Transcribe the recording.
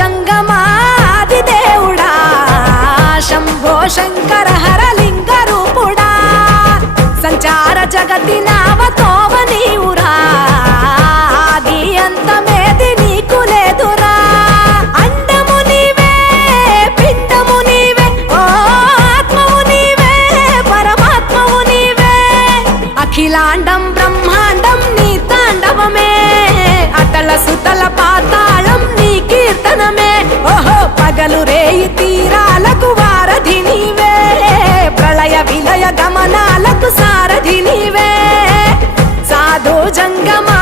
జంగమాది దేవుడా శంభో శంకర హరలింగ రూపుడా సంచార జగతి నావతోవ నీవురా ఆది అంతమేది నీకు లేదురా అండము నీవే పిండము నీవే ఓ ఆత్మవు నీవే పరమాత్మవు నీవే అఖిలాండం బ్రహ్మాండం నీ తాండవమే అతల సుతల పాతాళం నీ కీర్తనమే ఓహో పగలు రేయి తీరాలకు వారధి నీవే ప్రళయ విలయ గమనాలకు సారథి నీవే సాధు జంగమా